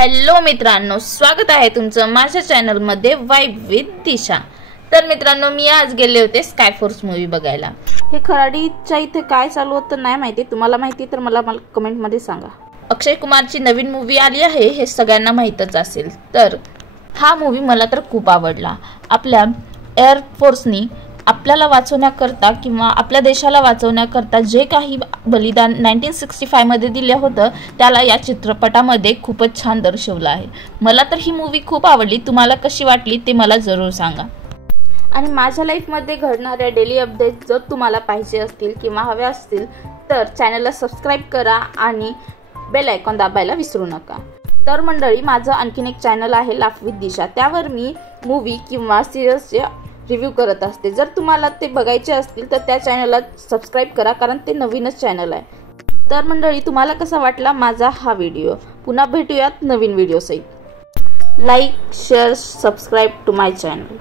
Hello मित्रांनो, स्वागत आहे तुमचं माझ्या चॅनल मध्ये वाइब विथ दिशा। तर मित्रांनो, मी आज गेले होते स्काय फोर्स मूवी बघायला। हे खराडीच्या इथे काय चालू होतं नाही माहिती, तुम्हाला माहिती तर मला कमेंट मध्ये सांगा। अक्षय कुमारची नवीन मूवी आली आहे हे सगळ्यांना माहितच असेल। तर हा मूवी मला तर खूप आवडला। आपल्या एअर फोर्सनी आपल्याला वाचवण्याकरता किंवा आपल्या देशाला वाचवण्याकरता जे काही बलिदान 1965 मध्ये दिले होतं त्याला या चित्रपटामध्ये खूपच छान दर्शवलं आहे। मला तर ही मूवी खूप आवडली। तुम्हाला कशी वाटली ते मला जरूर सांगा। आणि माझ्या लाईफमध्ये घडणाऱ्या डेली अपडेट्स जर तुम्हाला पाहिजे असतील किंवा हवे असतील तर चॅनलला सबस्क्राइब करा आणि बेल आयकॉन दाबायला विसरू नका। तर मंडळी, माझं आणखीन एक चॅनल आहे लाफ विथ दिशा, त्यावर मी मूवी किंवा सिरियल्सचे रिव्ह्यू करत असते। जर तुम्हाला ते बघायचे असतील तर त्या चॅनलला सबस्क्राइब करा, कारण ते नवीनच चॅनल आहे। तर मंडळी, तुम्हाला कसा वाटला माझा हा व्हिडिओ? पुन्हा भेटूयात नवीन व्हिडिओ सहित। Like, share, subscribe to my channel.